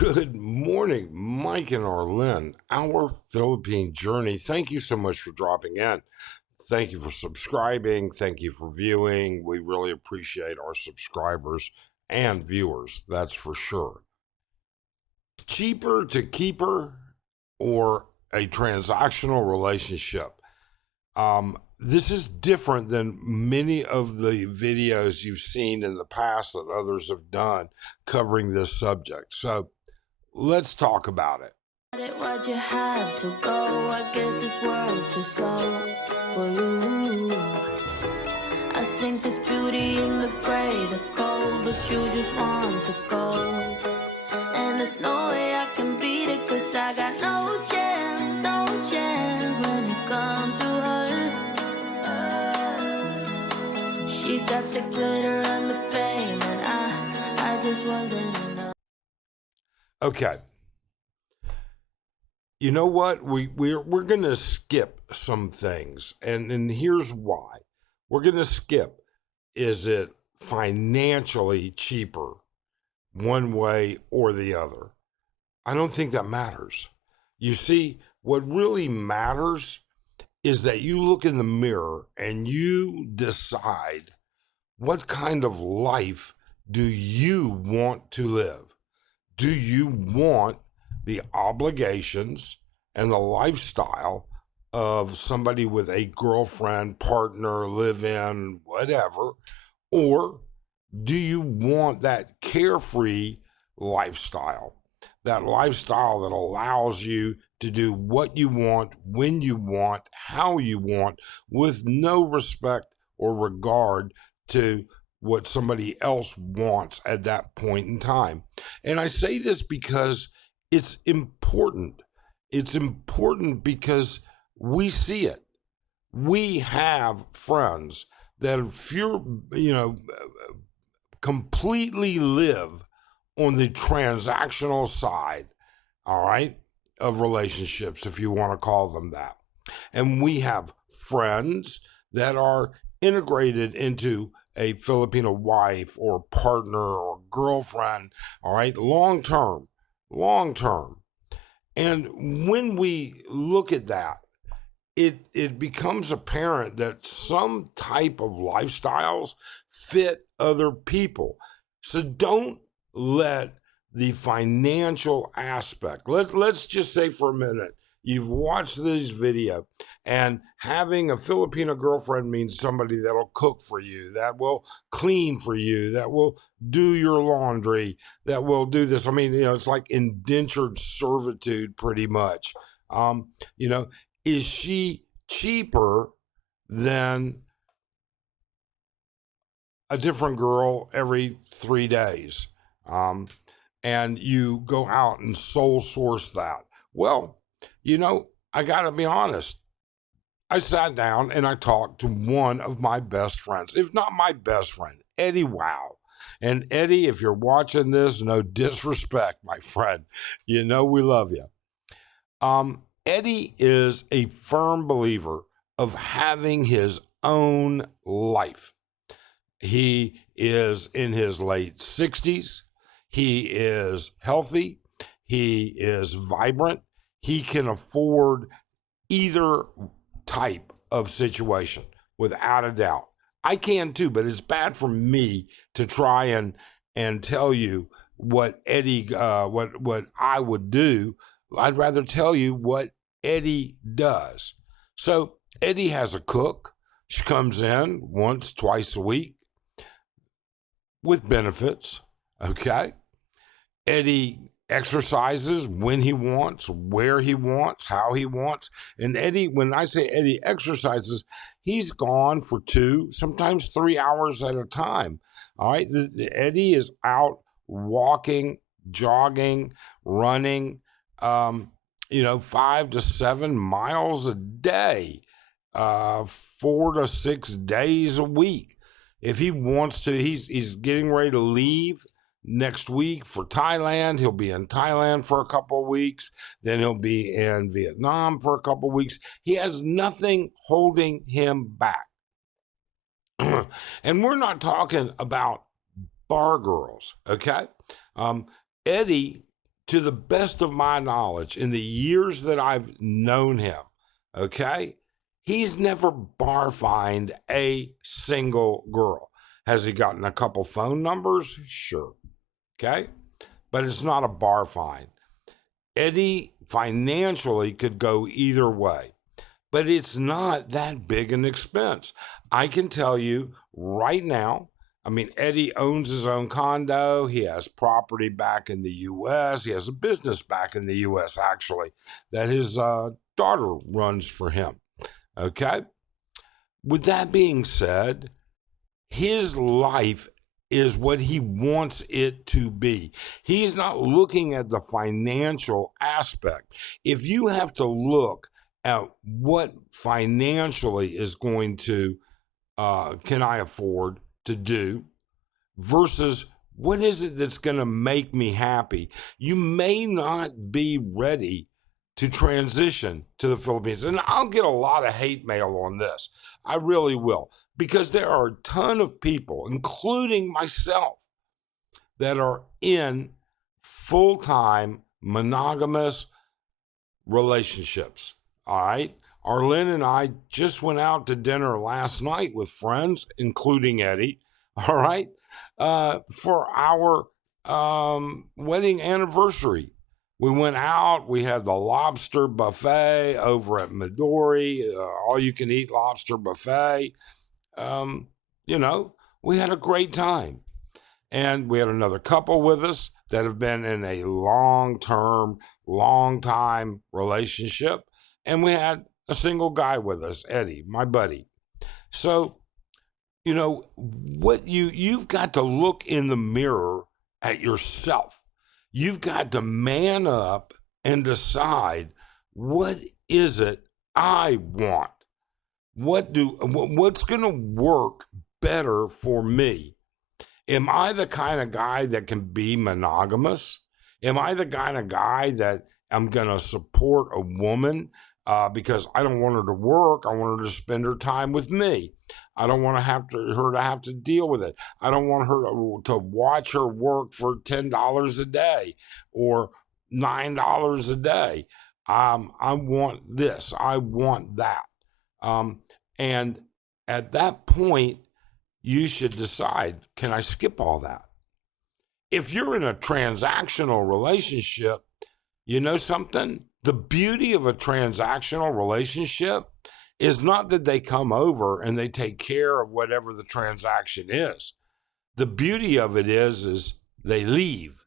Good morning, Mike and Arlen, our Philippine journey. Thank you so much for dropping in. Thank you for subscribing. Thank you for viewing. We really appreciate our subscribers and viewers, that's for sure. Cheaper to keeper or a transactional relationship? This is different than many of the videos you've seen in the past that others have done covering this subject. So let's talk about it. Why'd you have to go? I guess this world's too slow for you. I think there's beauty in the gray, the cold, but you just want the gold. And there's no way I can beat it, cause I got no chance, no chance when it comes to her. She got the glitter and the fame, and I just wasn't enough. Okay. You know what? We're going to skip some things, and here's why. We're going to skip. Is it financially cheaper one way or the other? I don't think that matters. You see, what really matters is that you look in the mirror and you decide what kind of life do you want to live? Do you want the obligations and the lifestyle of somebody with a girlfriend, partner, live-in, whatever? Or do you want that carefree lifestyle? That lifestyle that allows you to do what you want, when you want, how you want, with no respect or regard to what somebody else wants at that point in time. And I say this because it's important. It's important because we see it. We have friends that completely live on the transactional side, all right, of relationships, if you want to call them that. And we have friends that are integrated into a Filipino wife or partner or girlfriend, all right, long term. And when we look at that, it becomes apparent that some type of lifestyles fit other people. So don't let the financial aspect, let's just say for a minute, you've watched this video, and having a Filipino girlfriend means somebody that'll cook for you, that will clean for you, that will do your laundry, that will do this. I mean, it's like indentured servitude pretty much. Is she cheaper than a different girl every 3 days? And you go out and sole source that. Well, I got to be honest. I sat down and I talked to one of my best friends, if not my best friend, Eddie Wow. And Eddie, if you're watching this, no disrespect, my friend, we love you. Eddie is a firm believer of having his own life. He is in his late 60s. He is healthy. He is vibrant. He can afford either type of situation without a doubt. I can too, but it's bad for me to try and tell you what Eddie, what I would do. I'd rather tell you what Eddie does. So Eddie has a cook. She comes in once, twice a week with benefits. Okay. Eddie exercises when he wants, where he wants, how he wants. And Eddie, when I say Eddie exercises, he's gone for 2, sometimes 3 hours at a time. All right. Eddie is out walking, jogging, running, 5 to 7 miles a day, 4 to 6 days a week. If he wants to, he's getting ready to leave next week for Thailand. He'll be in Thailand for a couple of weeks. Then he'll be in Vietnam for a couple of weeks. He has nothing holding him back. And we're not talking about bar girls, okay? Eddie to the best of my knowledge, in the years that I've known him, okay, he's never bar-fined a single girl. Has he gotten a couple phone numbers? Sure. Okay. But it's not a bar fine. Eddie financially could go either way, but it's not that big an expense. I can tell you right now, I mean, Eddie owns his own condo. He has property back in the U.S. He has a business back in the U.S., actually, that his daughter runs for him. Okay? With that being said, his life is what he wants it to be. He's not looking at the financial aspect. If you have to look at what financially is going to, can I afford to do versus what is it that's going to make me happy, you may not be ready to transition to the Philippines. And I'll get a lot of hate mail on this. I really will. Because there are a ton of people, including myself, that are in full-time monogamous relationships. All right? Arlene and I just went out to dinner last night with friends, including Eddie, all right, for our wedding anniversary. We went out, we had the lobster buffet over at Midori, all-you-can-eat lobster buffet. We had a great time. And we had another couple with us that have been in a long-term, long-time relationship. And we had a single guy with us, Eddie, my buddy. So, what you've got to look in the mirror at yourself. You've got to man up and decide, what is it I want? What's going to work better for me? Am I the kind of guy that can be monogamous? Am I the kind of guy that I'm going to support a woman because I don't want her to work? I want her to spend her time with me. I don't want her to have to deal with it. I don't want her to watch her work for $10 a day or $9 a day. I want this. I want that. And at that point, you should decide, can I skip all that? If you're in a transactional relationship, you know something? The beauty of a transactional relationship is not that they come over and they take care of whatever the transaction is. The beauty of it is they leave.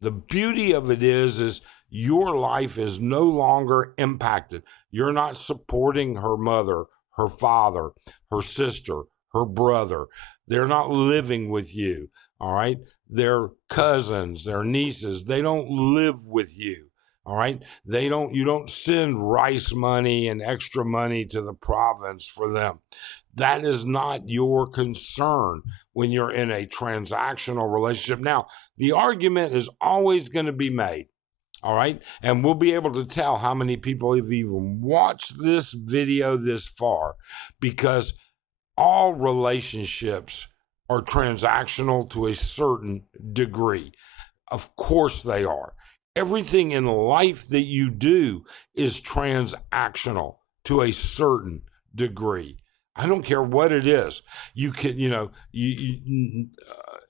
The beauty of it is your life is no longer impacted. You're not supporting her mother, her father, her sister, her brother. They're not living with you, all right? They're cousins, they're nieces. They don't live with you, all right? You don't send rice money and extra money to the province for them. That is not your concern when you're in a transactional relationship. Now, the argument is always going to be made, all right? And we'll be able to tell how many people have even watched this video this far, because all relationships are transactional to a certain degree. Of course they are. Everything in life that you do is transactional to a certain degree. I don't care what it is. You can,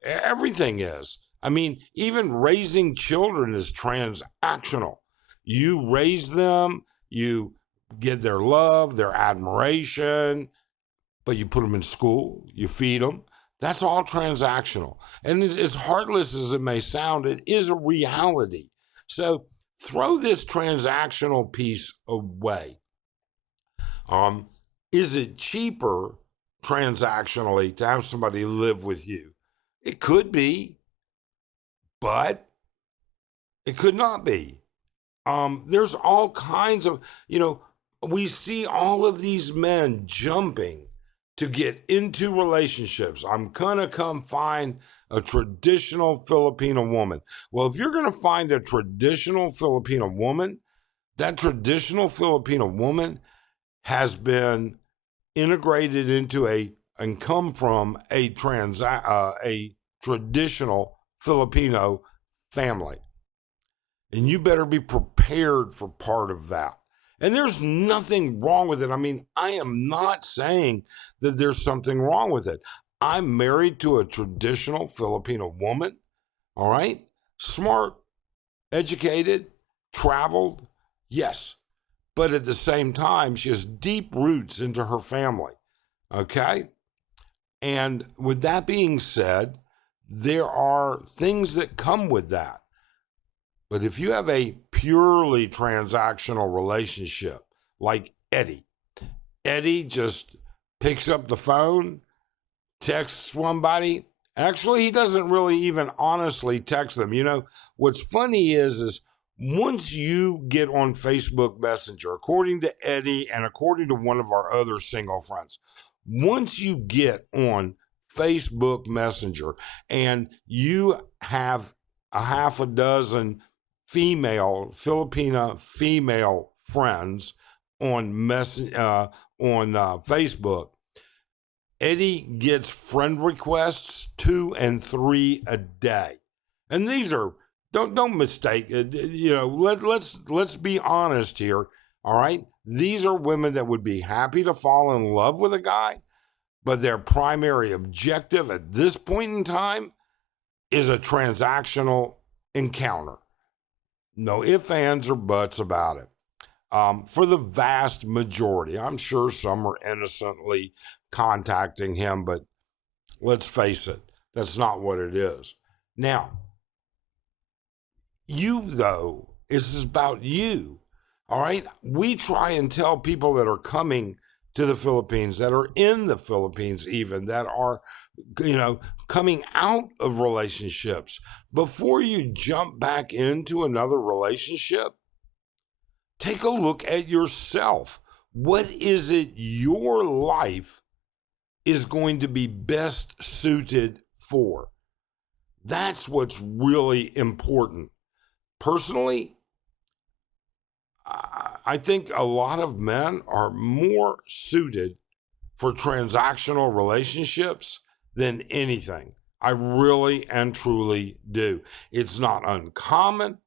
everything is. I mean, even raising children is transactional. You raise them, you get their love, their admiration, but you put them in school, you feed them. That's all transactional. And as heartless as it may sound, it is a reality. So throw this transactional piece away. Is it cheaper transactionally to have somebody live with you? It could be, but it could not be. There's all kinds of, we see all of these men jumping to get into relationships. I'm going to come find a traditional Filipino woman. Well, if you're going to find a traditional Filipino woman, that traditional Filipino woman has been integrated into and come from a traditional Filipino family. And you better be prepared for part of that. And there's nothing wrong with it. I mean, I am not saying that there's something wrong with it. I'm married to a traditional Filipino woman, all right? Smart, educated, traveled, yes. But at the same time, she has deep roots into her family, okay? And with that being said, there are things that come with that. But if you have a purely transactional relationship, like Eddie just picks up the phone, texts somebody. Actually, he doesn't really even honestly text them. You know, what's funny is once you get on Facebook Messenger, according to Eddie and according to one of our other single friends, once you get on Facebook Messenger and you have a half a dozen Filipina female friends on Facebook, Eddie gets friend requests 2 and 3 a day, and these are don't mistake it. You know, let's be honest here. All right, these are women that would be happy to fall in love with a guy, but their primary objective at this point in time is a transactional encounter. No ifs, ands, or buts about it. For the vast majority, I'm sure some are innocently contacting him, but let's face it, that's not what it is. Now, you, though, this is about you, all right? We try and tell people that are coming to the Philippines, that are in the Philippines even, that are, you know, coming out of relationships, before you jump back into another relationship, take a look at yourself. What is it your life is going to be best suited for? That's what's really important. Personally, I think a lot of men are more suited for transactional relationships than anything. I really and truly do. It's not uncommon.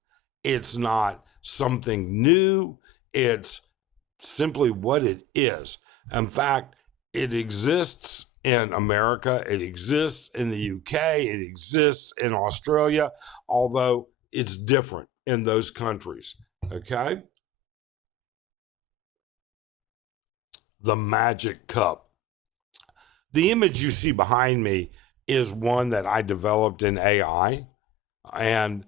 It's not something new. It's simply what it is. In fact, it exists in America. It exists in the UK. It exists in Australia, although it's different in those countries. Okay? The magic cup. The image you see behind me is one that I developed in AI. And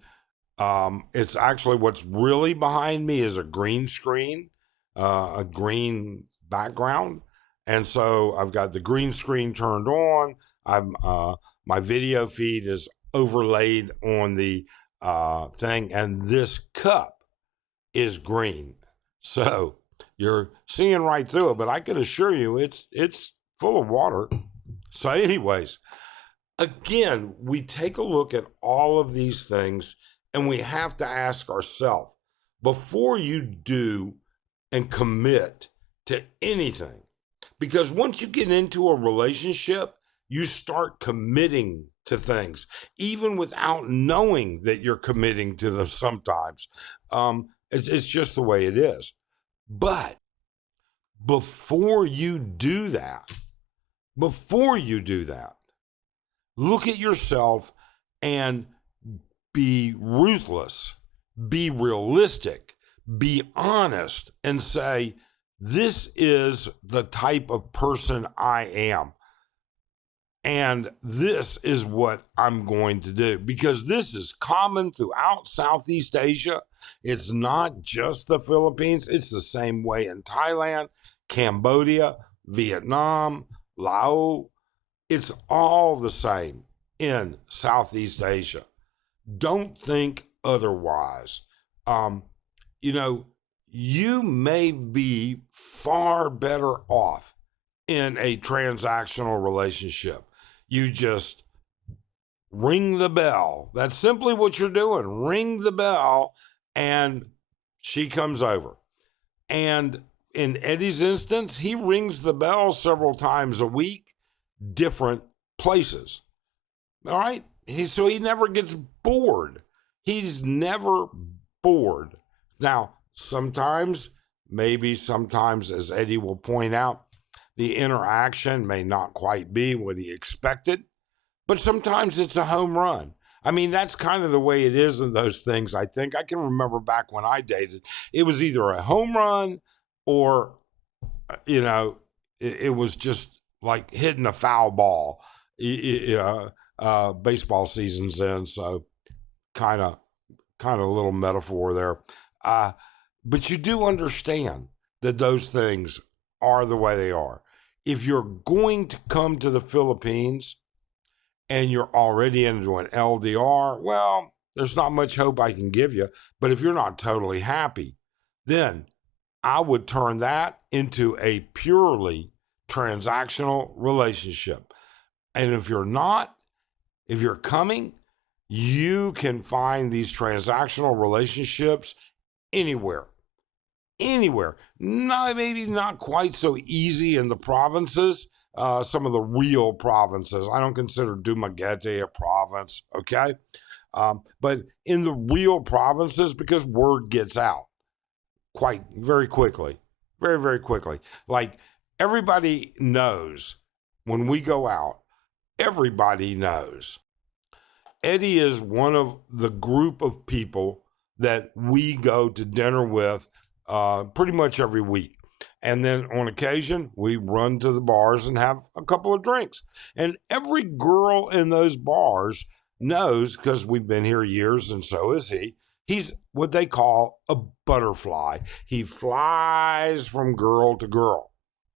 it's actually, what's really behind me is a green screen, a green background. And so I've got the green screen turned on. My video feed is overlaid on the thing, and this cup is green. So you're seeing right through it, but I can assure you it's full of water. So anyways, again, we take a look at all of these things, and we have to ask ourselves, before you do and commit to anything, because once you get into a relationship, you start committing to things, even without knowing that you're committing to them sometimes. It's just the way it is. But before you do that, look at yourself and be ruthless, be realistic, be honest, and say, this is the type of person I am. And this is what I'm going to do, because this is common throughout Southeast Asia. It's not just the Philippines. It's the same way in Thailand, Cambodia, Vietnam, Laos. It's all the same in Southeast Asia. Don't think otherwise. You may be far better off in a transactional relationship. You just ring the bell. That's simply what you're doing. Ring the bell, and she comes over. And in Eddie's instance, he rings the bell several times a week, different places. All right? So he never gets bored. He's never bored. Now, sometimes, as Eddie will point out, the interaction may not quite be what he expected, but sometimes it's a home run. I mean, that's kind of the way it is in those things, I think. I can remember back when I dated, it was either a home run or, it was just like hitting a foul ball. Baseball season's in, so kind of a little metaphor there. But you do understand that those things are the way they are. If you're going to come to the Philippines and you're already into an LDR, well, there's not much hope I can give you. But if you're not totally happy, then I would turn that into a purely transactional relationship. And if you're coming, you can find these transactional relationships anywhere. Maybe not quite so easy in the provinces, some of the real provinces. I don't consider Dumaguete a province, okay? But in the real provinces, because word gets out very quickly. Like, everybody knows when we go out, everybody knows. Eddie is one of the group of people that we go to dinner with pretty much every week. And then on occasion, we run to the bars and have a couple of drinks. And every girl in those bars knows, because we've been here years and so is he, he's what they call a butterfly. He flies from girl to girl,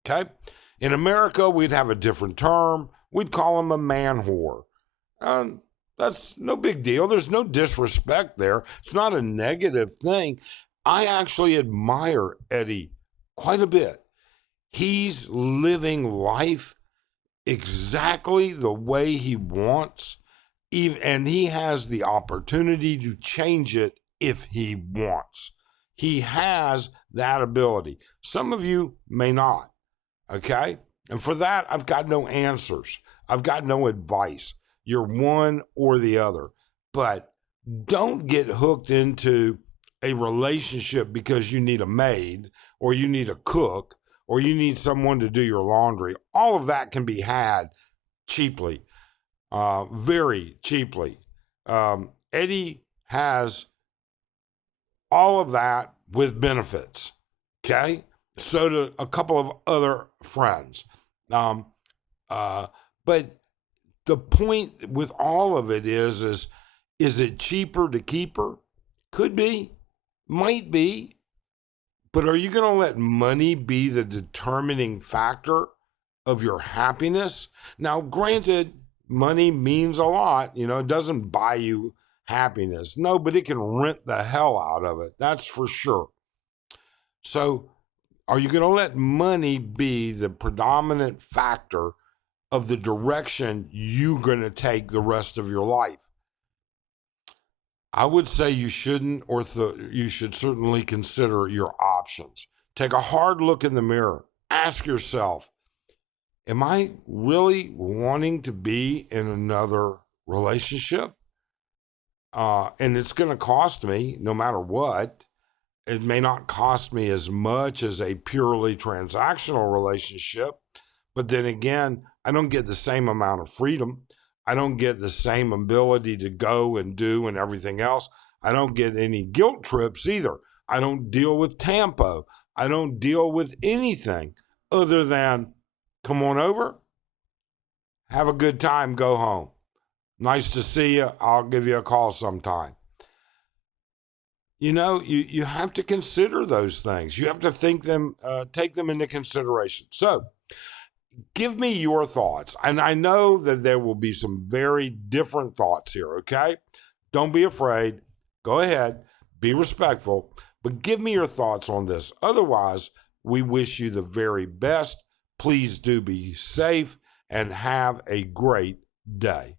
okay? In America, we'd have a different term. We'd call him a man whore. That's no big deal. There's no disrespect there. It's not a negative thing. I actually admire Eddie quite a bit. He's living life exactly the way he wants, and he has the opportunity to change it if he wants. He has that ability. Some of you may not, okay? And for that, I've got no answers. I've got no advice. You're one or the other. But don't get hooked into a relationship because you need a maid or you need a cook or you need someone to do your laundry. All of that can be had cheaply, very cheaply. Eddie has all of that with benefits, okay? So do a couple of other friends. But the point with all of it is it cheaper to keep her? Could be, might be. But are you going to let money be the determining factor of your happiness? Now, granted, money means a lot. It doesn't buy you happiness. No, but it can rent the hell out of it. That's for sure. So are you going to let money be the predominant factor of the direction you're going to take the rest of your life? I would say you shouldn't, or you should certainly consider your options. Take a hard look in the mirror. Ask yourself, am I really wanting to be in another relationship? And it's going to cost me no matter what. It may not cost me as much as a purely transactional relationship, but then again, I don't get the same amount of freedom. I don't get the same ability to go and do and everything else. I don't get any guilt trips either. I don't deal with tampo. I don't deal with anything other than come on over, have a good time, go home. Nice to see you. I'll give you a call sometime. You have to consider those things. You have to take them into consideration. So give me your thoughts. And I know that there will be some very different thoughts here, okay? Don't be afraid. Go ahead. Be respectful. But give me your thoughts on this. Otherwise, we wish you the very best. Please do be safe and have a great day.